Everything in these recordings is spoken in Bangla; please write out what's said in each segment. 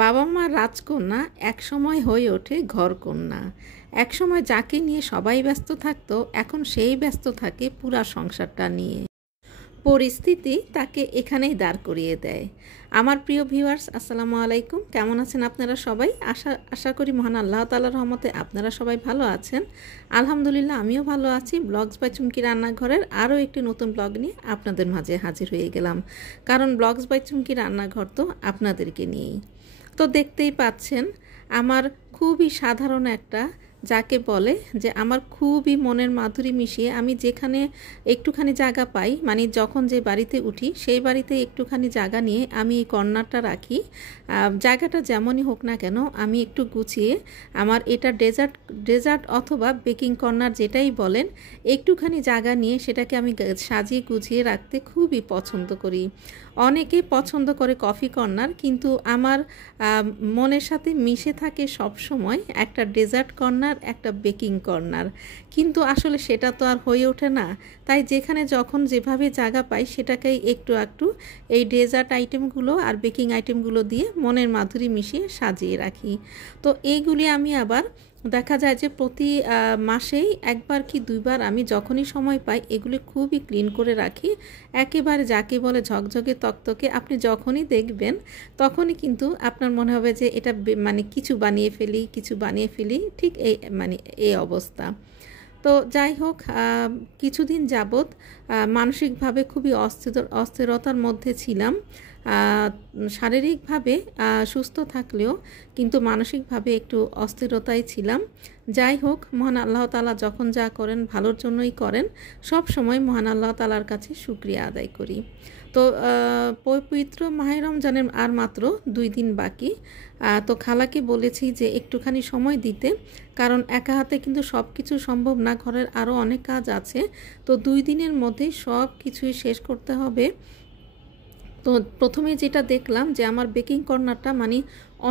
বাবা মা রাজকন্যা একসময় হয়ে ওঠে ঘরকন্যা। একসময় যাকে নিয়ে সবাই ব্যস্ত থাকতো, এখন সেই ব্যস্ত থাকে পুরা সংসারটা নিয়ে। পরিস্থিতি তাকে এখানেই দাঁড় করিয়ে দেয়। আমার প্রিয় ভিউয়ার্স, আসসালামু আলাইকুম। কেমন আছেন আপনারা সবাই? আশা করি মহান আল্লাহ তাআলার রহমতে আপনারা সবাই ভালো আছেন। আলহামদুলিল্লাহ, আমিও ভালো আছি। ব্লগস বাই চুমকি রান্নাঘরের আরও একটি নতুন ব্লগ নিয়ে আপনাদের মাঝে হাজির হয়ে গেলাম। কারণ ব্লগস বাই চুমকি রান্নাঘর তো আপনাদেরকে নিয়েই। তো দেখতেই পাচ্ছেন, আমার খুবই সাধারণ একটা, যাকে বলে যে আমার খুবই মনের মাধুরী মিশিয়ে আমি যেখানে একটুখানি জায়গা পাই, মানে যখন যে বাড়িতে উঠি সেই বাড়িতে একটুখানি জায়গা নিয়ে আমি এই কর্নারটা রাখি। জায়গাটা যেমনই হোক না কেন আমি একটু গুছিয়ে, আমার এটা ডেজার্ট অথবা বেকিং কর্নার যেটাই বলেন, একটুখানি জায়গা নিয়ে সেটাকে আমি সাজিয়ে গুছিয়ে রাখতে খুবই পছন্দ করি। অনেকে পছন্দ করে কফি কর্নার, কিন্তু আমার মনের সাথে মিশে থাকে সব সময় একটা ডেজার্ট কর্নার, একটা বেকিং কর্নার। কিন্তু আসলে সেটা তো আর হয়ে ওঠে না। তাই যেখানে যখন যেভাবে জায়গা পাই সেটাকেই একটু একটু এই ডেজার্ট আইটেমগুলো আর বেকিং আইটেমগুলো দিয়ে মনের মাধুরী মিশিয়ে সাজিয়ে রাখি। তো এইগুলি আমি আবার দেখা যায় যে প্রতি মাসেই একবার কি দুইবার আমি যখনই সময় পাই এগুলি খুবই ক্লিন করে রাখি। একেবারে যাকে বলে ঝকঝকে তকতকে। আপনি যখনই দেখবেন তখনই কিন্তু আপনার মনে হবে যে এটা মানে কিছু বানিয়ে ফেলি, ঠিক এই অবস্থা। তো যাই হোক, কিছুদিন যাবৎ মানসিকভাবে খুবই অস্থিরতার মধ্যে ছিলাম। শারীরিকভাবে সুস্থ থাকলেও কিন্তু মানসিকভাবে একটু অস্থিরতায় ছিলাম। যাই হোক, মহান আল্লাহ তাআলা যখন যা করেন ভালোর জন্যই করেন। সব সময় মহান আল্লাহ তাআলার কাছে শুকরিয়া আদায় করি। তো পবিত্র মাহে রমজানের আর মাত্র 2 দিন বাকি। তো খালাকে বলেছি যে একটুখানি সময় দিতে, কারণ একা হাতে কিন্তু সব কিছু সম্ভব না, ঘরের আরও অনেক কাজ আছে। তো 2 দিনের মধ্যেই সব কিছুই শেষ করতে হবে। তো প্রথমে যেটা দেখলাম যে আমার বেকিং কর্নারটা, মানে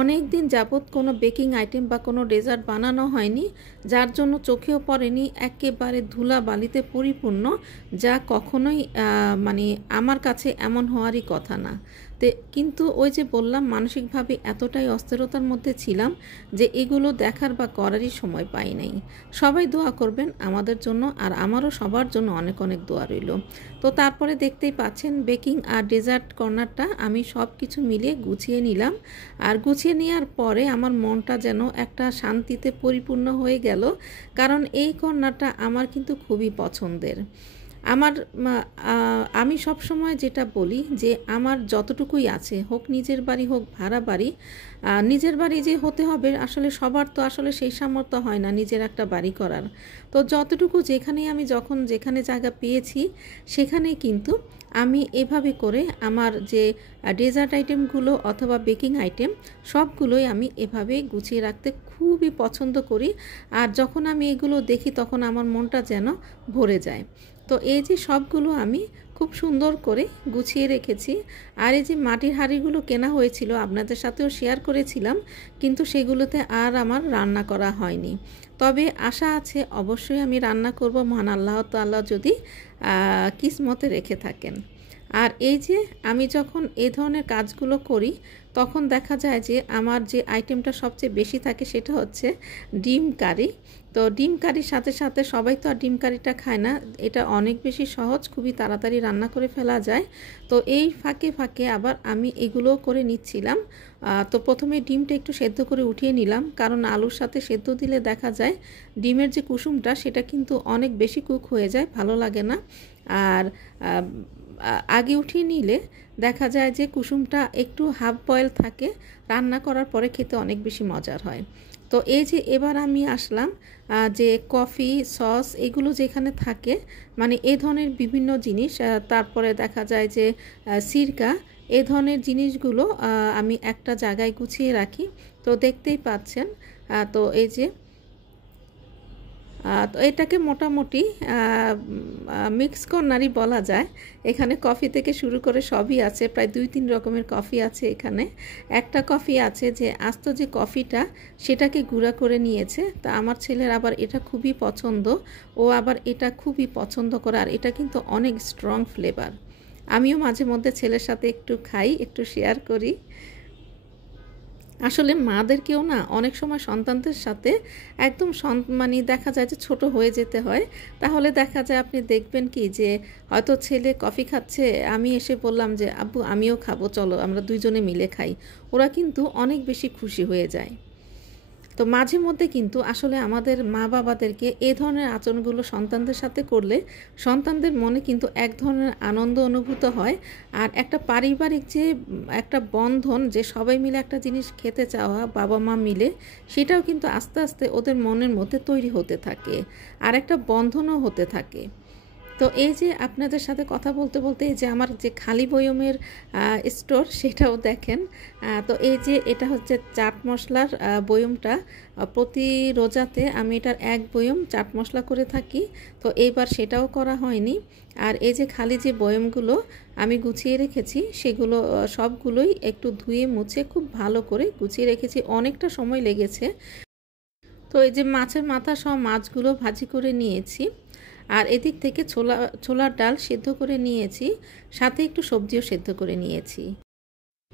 অনেক দিন যাবৎ কোনো বেকিং আইটেম বা কোনো ডেজার্ট বানানো হয়নি, যার জন্য চোখেও পড়েনি, একেবারে ধুলা বালিতে পরিপূর্ণ, যা কখনোই মানে আমার কাছে এমন হওয়ারই কথা না। কিন্তু ওই যে বললাম, মানসিকভাবে এতটাই অস্থিরতার মধ্যে ছিলাম যে এগুলো দেখার বা করারই সময় পাই নাই। সবাই দোয়া করবেন আমাদের জন্য, আর আমারও সবার জন্য অনেক অনেক দোয়া রইল। তো তারপরে দেখতেই পাচ্ছেন বেকিং আর ডেজার্ট কর্নারটা আমি সব কিছু মিলিয়ে গুছিয়ে নিলাম। আর গুছিয়ে নেওয়ার পরে আমার মনটা যেন একটা শান্তিতে পরিপূর্ণ হয়ে গেল, কারণ এই কর্নারটা আমার কিন্তু খুবই পছন্দের। আমি সব সময় যেটা বলি যে আমার যতটুকুই আছে, হোক নিজের বাড়ি হোক ভাড়া বাড়ি, নিজের বাড়ি যে হতে হবে আসলে সবার তো আসলে সেই সামর্থ্য হয় না নিজের একটা বাড়ি করার। তো যতটুকু যেখানে জায়গা পেয়েছি সেখানে কিন্তু আমি এভাবে করে আমার যে ডেজার্ট আইটেমগুলো অথবা বেকিং আইটেম সবগুলোই আমি এভাবে গুছিয়ে রাখতে খুবই পছন্দ করি। আর যখন আমি এগুলো দেখি তখন আমার মনটা যেন ভরে যায়। তো এই যে সবগুলো আমি খুব সুন্দর করে গুছিয়ে রেখেছি। আর এই যে মাটির হাঁড়িগুলো কেনা হয়েছিল, আপনাদের সাথেও শেয়ার করেছিলাম, কিন্তু সেগুলোতে আর আমার রান্না করা হয়নি। তবে আশা আছে অবশ্যই আমি রান্না করব, মহান আল্লাহ তাআলা যদি কিসমতে রেখে থাকেন। আর এই যে আমি যখন এই ধরনের কাজগুলো করি তখন দেখা যায় যে আমার যে আইটেমটা সবচেয়ে বেশি থাকে সেটা হচ্ছে ডিম কারি। তো ডিম কারির সাথে সাথে সবাই তো আর ডিম কারিটা খায় না, এটা অনেক বেশি সহজ, খুবই তাড়াতাড়ি রান্না করে ফেলা যায়। তো এই ফাঁকে ফাঁকে আবার আমি এগুলোও করে নিচ্ছিলাম। তো প্রথমে ডিমটা একটু সেদ্ধ করে উঠিয়ে নিলাম, কারণ আলুর সাথে সেদ্ধ দিলে দেখা যায় ডিমের যে কুসুমটা সেটা কিন্তু অনেক বেশি কুক হয়ে যায়, ভালো লাগে না। আর আগে উঠিয়ে নিলে দেখা যায় যে কুসুমটা একটু হাফ বয়েল থাকে, রান্না করার পরে খেতে অনেক বেশি মজার হয়। তো এই যে এবার আমি আসলাম যে কফি সস এগুলো যেখানে থাকে, মানে এই ধরনের বিভিন্ন জিনিস, তারপরে দেখা যায় যে সিরকা, এই ধরনের জিনিসগুলো আমি একটা জায়গায় গুছিয়ে রাখি। তো দেখতেই পাচ্ছেন, তো এই যে তো এটাকে মোটামুটি মিক্স কর্নারই বলা যায়। এখানে কফি থেকে শুরু করে সবই আছে, প্রায় 2-3 রকমের কফি আছে এখানে। একটা কফি আছে যে আস্ত যে কফিটা সেটাকে গুঁড়া করে নিয়েছে, তা আমার ছেলের আবার এটা খুবই পছন্দ, ও আবার এটা খুবই পছন্দ করে। আর এটা কিন্তু অনেক স্ট্রং ফ্লেভার, আমিও মাঝে মধ্যে ছেলের সাথে একটু খাই, একটু শেয়ার করি। আসলে মাদেরকেও না অনেক সময় সন্তানদের সাথে একদম মানে দেখা যায় যে ছোট হয়ে যেতে হয়। তাহলে দেখা যায় আপনি দেখবেন কি যে হয়তো ছেলে কফি খাচ্ছে, আমি এসে বললাম যে আব্বু আমিও খাবো, চলো আমরা দুইজনে মিলে খাই, ওরা কিন্তু অনেক বেশি খুশি হয়ে যায়। তো মাঝে মধ্যে কিন্তু আসলে আমাদের মা বাবাদেরকে এই ধরনের আচরণগুলো সন্তানদের সাথে করলে সন্তানদের মনে কিন্তু এক ধরনের আনন্দ অনুভূত হয়, আর একটা পারিবারিক যে একটা বন্ধন, যে সবাই মিলে একটা জিনিস খেতে চাওয়া বাবা মা মিলে, সেটাও কিন্তু আস্তে আস্তে ওদের মনের মধ্যে তৈরি হতে থাকে, আর একটা বন্ধনও হতে থাকে। তো এই যে আপনাদের সাথে কথা বলতে বলতে এই যে আমার যে খালি বয়মের স্টোর সেটাও দেখেন। তো এই যে এটা হচ্ছে চাট মশলার বয়মটা, প্রতি রোজাতে আমি এটার এক বয়ম চাট মশলা করে থাকি, তো এইবার সেটাও করা হয়নি। আর এই যে খালি যে বয়মগুলো আমি গুছিয়ে রেখেছি সেগুলো সবগুলোই একটু ধুয়ে মুছে খুব ভালো করে গুছিয়ে রেখেছি, অনেকটা সময় লেগেছে। তো এই যে মাছের মাথা সহ মাছগুলো ভাজি করে নিয়েছি, আর এদিক থেকে ছোলার ডাল সেদ্ধ করে নিয়েছি, সাথে একটু সবজিও সেদ্ধ করে নিয়েছি।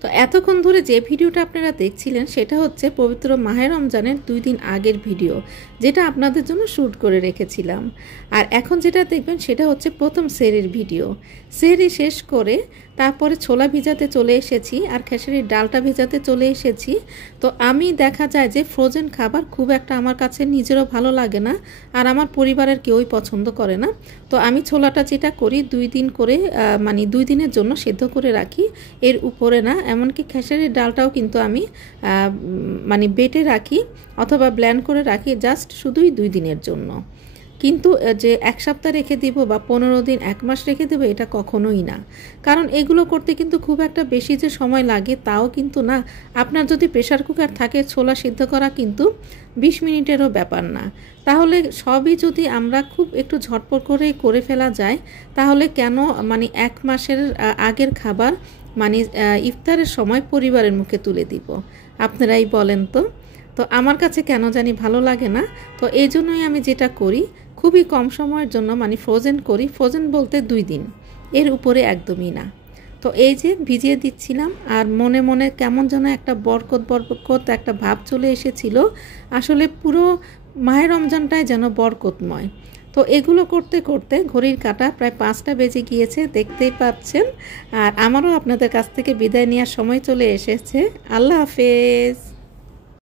তো এতক্ষণ ধরে যে ভিডিওটা আপনারা দেখছিলেন সেটা হচ্ছে পবিত্র মাহে রমজানের 2 দিন আগের ভিডিও, যেটা আপনাদের জন্য শ্যুট করে রেখেছিলাম। আর এখন যেটা দেখবেন সেটা হচ্ছে প্রথম সেহরির ভিডিও। সেহরি শেষ করে তারপরে ছোলা ভিজাতে চলে এসেছি আর খেসারির ডালটা ভেজাতে চলে এসেছি। তো আমি দেখা যায় যে ফ্রোজেন খাবার খুব একটা আমার কাছে নিজেরও ভালো লাগে না, আর আমার পরিবারের কেউই পছন্দ করে না। তো আমি ছোলাটা যেটা করি 2 দিন করে মানে 2 দিনের জন্য সেদ্ধ করে রাখি, এর উপরে না। এমনকি খেসারির ডালটাও কিন্তু আমি মানে বেটে রাখি অথবা ব্লেন্ড করে রাখি, জাস্ট শুধুই 2 দিনের জন্য। কিন্তু যে 1 সপ্তাহ রেখে দিব বা 15 দিন 1 মাস রেখে দেবো, এটা কখনোই না। কারণ এগুলো করতে কিন্তু খুব একটা বেশি যে সময় লাগে তাও কিন্তু না। আপনার যদি প্রেসার কুকার থাকে, ছোলা সিদ্ধ করা কিন্তু 20 মিনিটেরও ব্যাপার না। তাহলে সবই যদি আমরা খুব একটু ঝটপট করে ফেলা যায়, তাহলে কেন মানে 1 মাসের আগের খাবার মানে ইফতারের সময় পরিবারের মুখে তুলে দিব? আপনারাই বলেন তো। তো আমার কাছে কেন জানি ভালো লাগে না। তো এই জন্যই আমি যেটা করি, খুবই কম সময়ের জন্য মানে ফ্রোজেন করি। ফ্রোজেন বলতে 2 দিন, এর উপরে একদমই না। তো এই যে ভিজিয়ে দিচ্ছিলাম, আর মনে মনে কেমন যেন একটা বরকত একটা ভাব চলে এসেছিল। আসলে পুরো মাহে রমজানটাই যেন বরকতময়। তো এগুলো করতে করতে ঘড়ির কাঁটা প্রায় 5টা বেজে গিয়েছে, দেখতেই পাচ্ছেন। আর আমারও আপনাদের কাছ থেকে বিদায় নেওয়ার সময় চলে এসেছে। আল্লাহ হাফেজ।